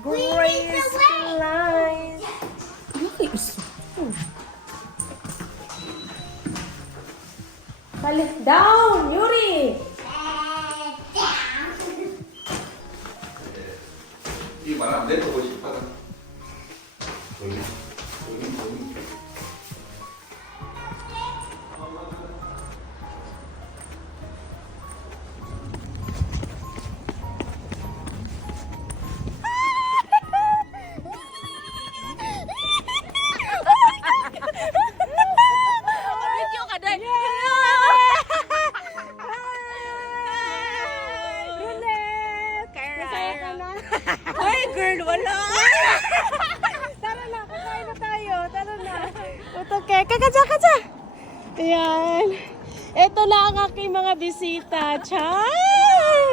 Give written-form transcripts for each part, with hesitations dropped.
Grace Line. Balik down, Yuri. 이 말 안 되는 거 싶다. Video ka din. Masaya ka na. Ay, girl, wala. Tara na, kakain na tayo. Tara na. Utoke, kakaja. Ayan. Ito na ang aking mga bisita. Chay!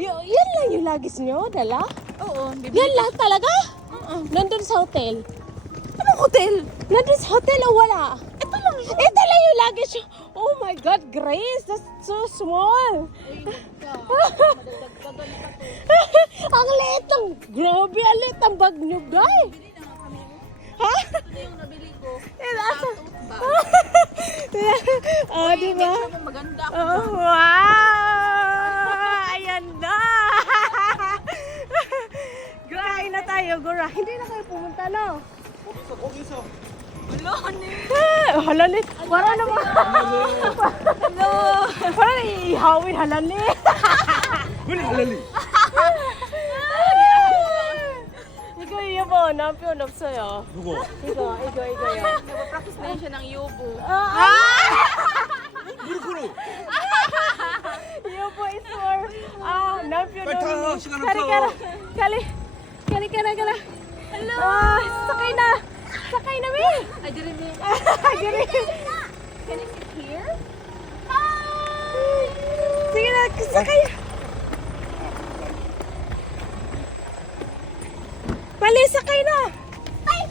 Yan lang yung lagis nyo, dala? Oo, Yan lang talaga? Nandun sa hotel. Anong hotel? Nandun sa hotel o wala? Ito lang yung luggage nyo. Oh my God, Grace, that's so small. Ang liit ng, grabe, ang liit ng bag nyo, guy. Ha? Ito yung nabili ko. Oh, di ba? Maganda. Oh, wow! Ayan na! Kain na tayo, Gora. Hindi na kayo pumunta, no? Halanit. Para naman. Hello. Para ihawin halanit. 할렐리. 이거 여보 남편 없어요. 누구? 이거요. Nagpa-practice na yun siya ng yubo. 무릎으로. 여보 is for 남편 빨리 타, only. 시간 없어. Kali. Hello. Sakay na, mi. I didn't mean. Diri. Can I sit here? Sige na, sakay. Mali, sakay na.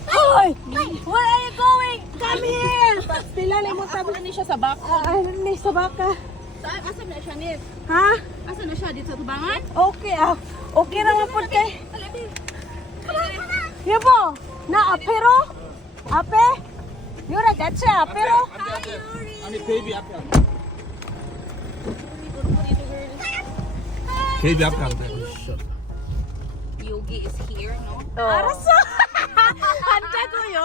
Hoy! Where are you going? Come here! Pila na mo tabi. Ano siya sa bako? Ni sa baka. Asan na siya, Nip? Ha? Asan na siya? Dito sa tubangan? Okay, okay naman po kay. Yabo, na apero? Ape? Yura, gatsa, apero? 아니 베이비 앞에 안 돼. 베이비 앞에 안 돼. Yogi is here, no? 알았어. 한자고요.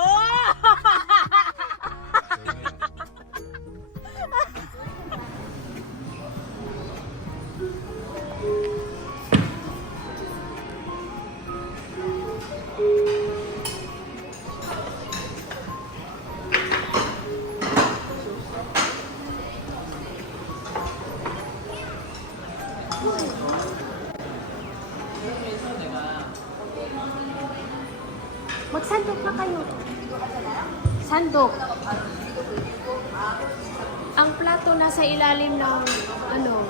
Magsandok na kayo. Sandok. Ang plato nasa ilalim ng ano.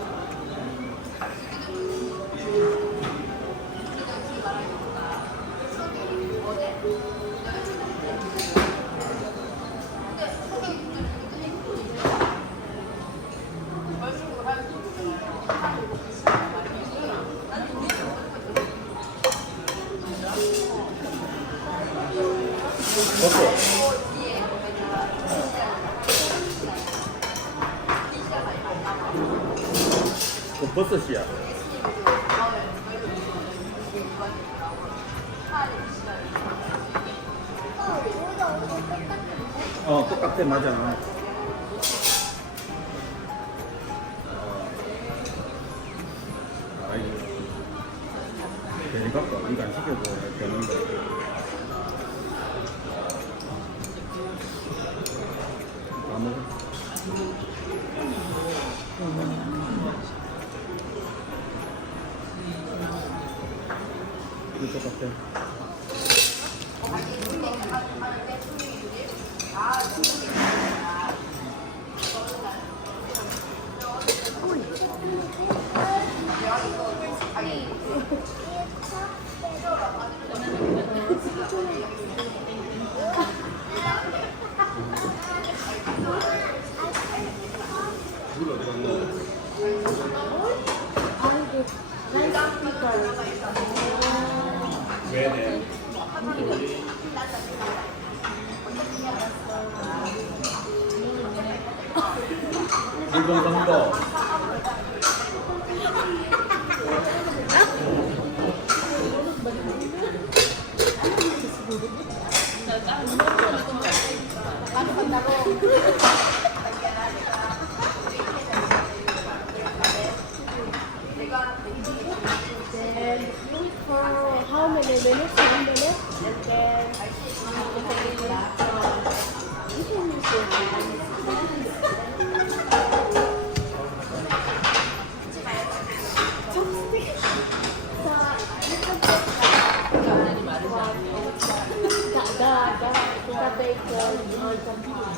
그 버섯이야. 똑같아 맞아. 아이고. 괜히 갖고 이거 안 시켜도 되는데. 안 먹어. 이거 똑같아. 일본 선거. Then for how many minutes? 1 minute? And then you can use your hands. The bacon on parang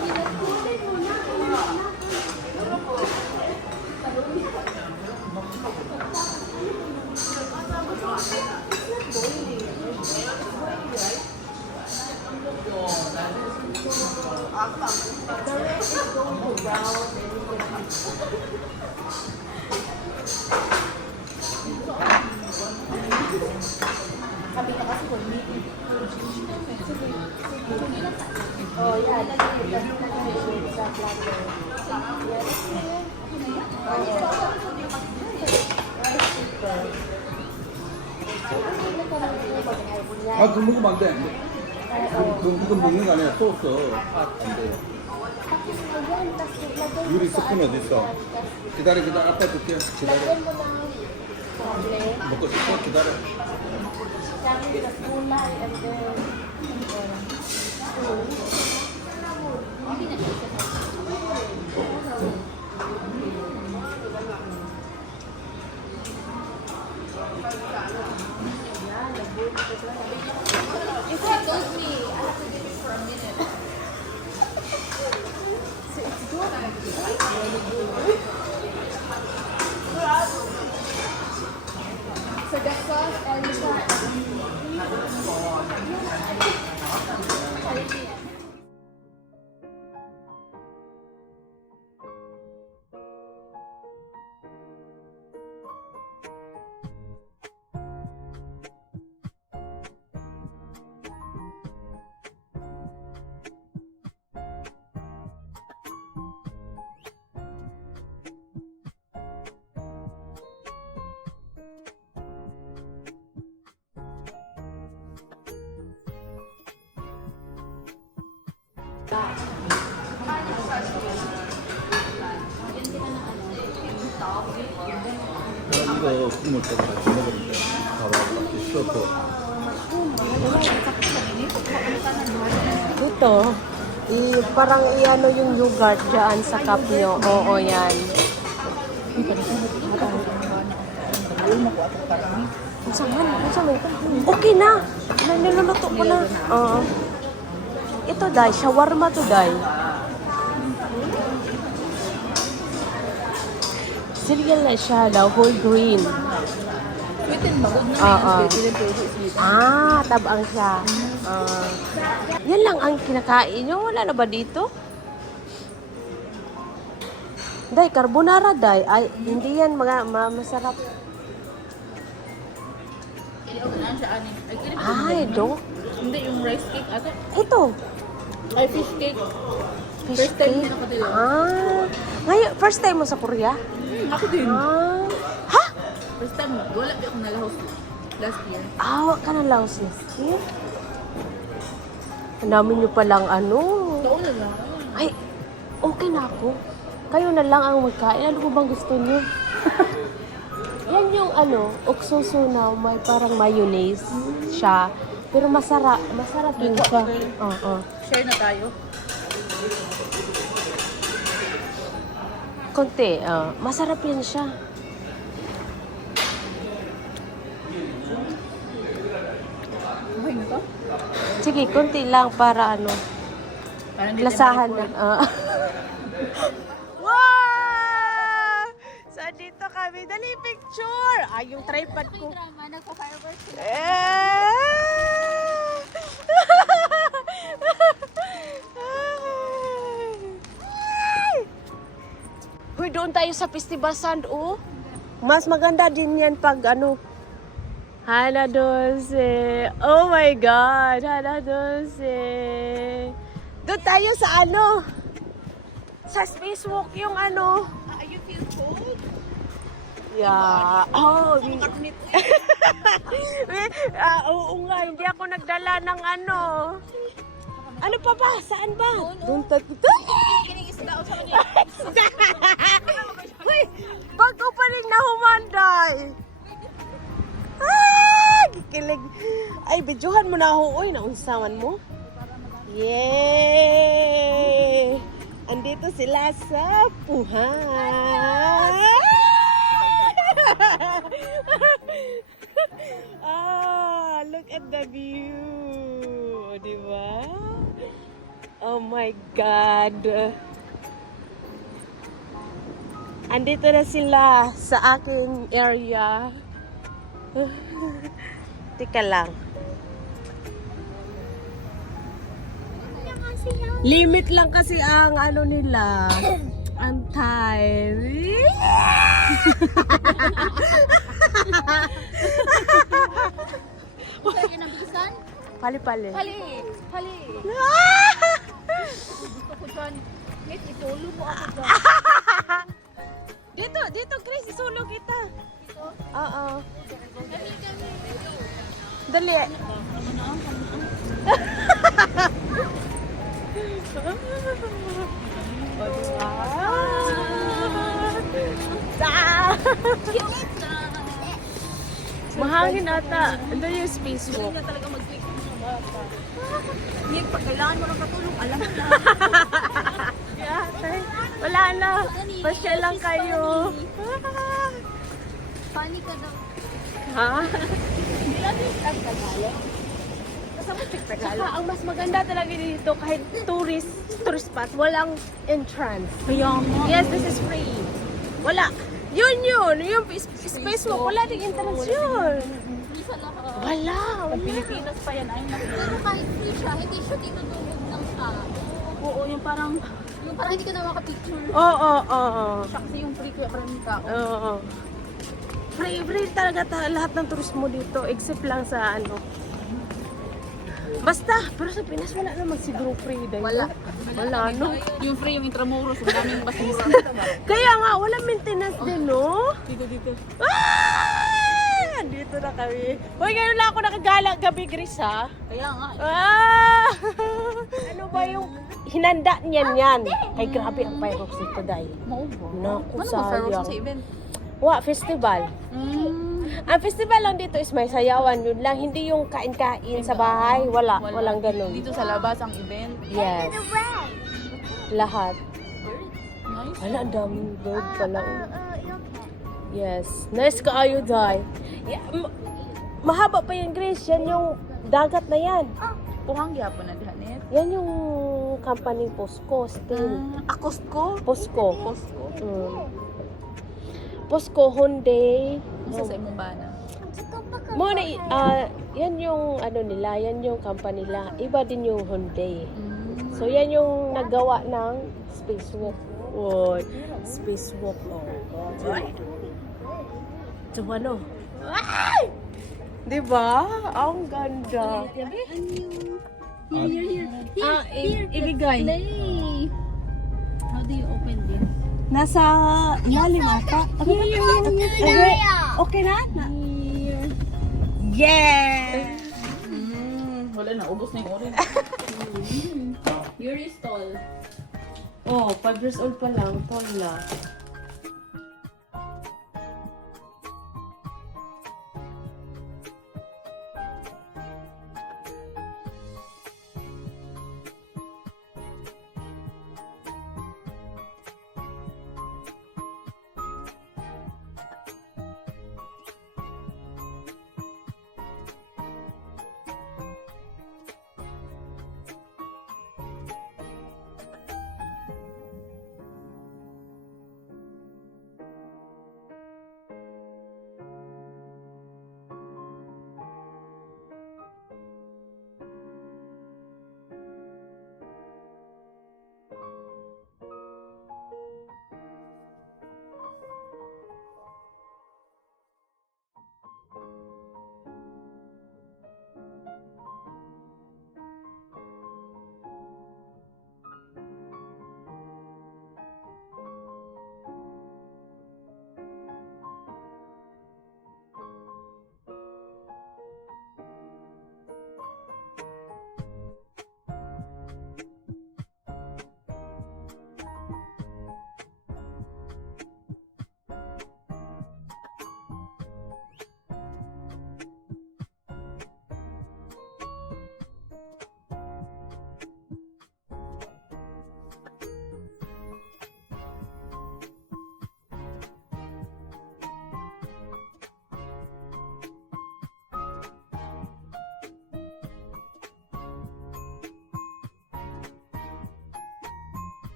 binagkulay mo na. The rest is going to brown and you can sabi ka kasi kung hindi. Oh, yeah. Lagi sa platter. 아, 그거 먹으면 안 돼. 그거 먹는 거 아니야. 소스. 안 돼. 유리 스푼 어디 있어? 기다려. 아빠 줄게. 기다려. Lagyan mo ng chocolate. 먹고 싶어? 기다려. Lagyan mo ng kulay and then If she told me, I have to do this for a minute. so it's good. So the sauce and 이거 국물 좀 같이 먹으면 돼. 봐봐, 있어. Ito, parang iano yung yogurt dyan sa cup nyo. Oo, yan. Okay na. Niluluto ko na. Oo. Ito, Day. Shawarma to, Day. Cereal na siya, daw. Whole grain. Sweeten ba? Good Oo. na Tabang siya. Yan lang ang kinakain nyo. Wala na ba dito? Day, carbonara, Day. Ay, hindi yan masarap. Iliugan siya, ani. Ay, do. Hindi, yung rice cake ata. Ito. Ay, fish cake. Fish First time cake. din ako dito. Ngayon, first time mo sa Korea? Ako din. Ha? First time, wala di ako nalahos last year. Wag ka ng Laos last year. Ang dami nyo palang ano. Taon na lang. Ay, okay na ako. Kayo na lang ang magkain. Ano po bang gusto nyo? Yan yung 옥수수 na may parang mayonnaise siya. Pero masarap din siya. Oo. Share na tayo. Konti, masarap yan siya. Okay na to? Sige, konti lang para ano, Parang lasahan na. Wow! So, dito kami. Dali, picture! Ay, yung tripod ko. drama, nagpa-fireworks sila. Hoy, doon tayo sa Festival Sand, oh. Mas maganda din yan pag ano. Hana Dose. Oh my God, Hana Dose. Doon tayo sa ano. Sa spacewalk yung ano. You feel cold? Yeah. Oh, oo nga, hindi ako nagdala ng ano. Ano pa ba? Saan ba? Doon tayo. Kining isda o sa kanya. Uy, bago pa rin nahumanday. Ah, kikilig. Ay, bidyuhan mo na ako. Uy, naunsaman mo. Yay! Andito sila sa Puhan. Ah, look at the view. O, diba? Oh my God. Andito na sila sa aking area. Tika lang. Limit lang kasi ang ano nila. Ang time. Sa'yo ng bisan? Pali-pali. Pali! Pali! Gusto ko dyan. Wait, itulo mo ako dyan. Dito, Chris. Isulong kita. Ito. Oo. Kami. Dali. Mahangin ata. Ito yung spacewalk. Hindi na talaga mag-click ng mga bata. Nick, pag kailangan mo ng katulong, alam mo na. Wala na. Pasya lang kayo. Pani ka daw. Ha? Hindi lang yung tag Tagalog. Kasama si Saka Tagalog. ang mas maganda talaga dito kahit tourist spot, walang entrance. Kaya nga. Yes, this is free. Wala. Yun. Yung spacewalk, wala ding entrance yun. Free sa lahat. Wala. Pilipinas pa yan. Ay, pero kahit free siya, hindi siya tinutulog ng tao. Oo, yung parang hindi ka na makapicture. Oo. Siya kasi yung free kaya maraming tao. Oo. Free talaga lahat ng turismo dito except lang sa ano. Basta, pero sa Pinas wala naman siguro free dahil. Wala, no? Yung free, yung Intramuros, ang daming basura. Kaya nga, wala maintenance din, no? Dito. Ah! Dito na kami. Hoy, ngayon lang ako nakagala gabi, Gris, ha? Kaya nga. Ah! Ano ba yung hinanda niyan yan? Ay, grabe ang fireworks dito, dahil. Maubo. Naku, Ano ba fireworks sayang. sa event? Festival. Ang festival lang dito is may sayawan, yun lang. Hindi yung kain-kain sa bahay. Walang ganun. Dito sa labas ang event. Yes. Lahat. Nice. Wala, ang daming bird pala. Yes. Nice kaayo, Day. Yeah, mahaba pa yung Grace. Yan yung dagat na yan. Puhang gyapon na dihanit. Yan yung company Posco still. Akostko? Posco. Akostko. Posco, Hyundai. Isa sa imong bana. Mo na, yan yung ano nila, yan yung company nila. Iba din yung Hyundai. So yan yung nagawa ng spacewalk. Oy, spacewalk. Oh. So ano? Diba? Ang ganda. Here. Ibigay. Play. How do you open this? Nasa ilalim ata. Okay na? Yeah! Wala na, ubos na yung orange. Here is tall. Oh, 5 years old pa lang. Tall na.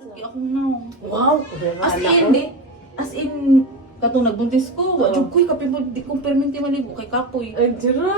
Lagi ako na. Wow! As in, katong nagbuntis ko, wadyo ko'y kapimod, di kong perminti maligo kay Kapoy. Ang jura!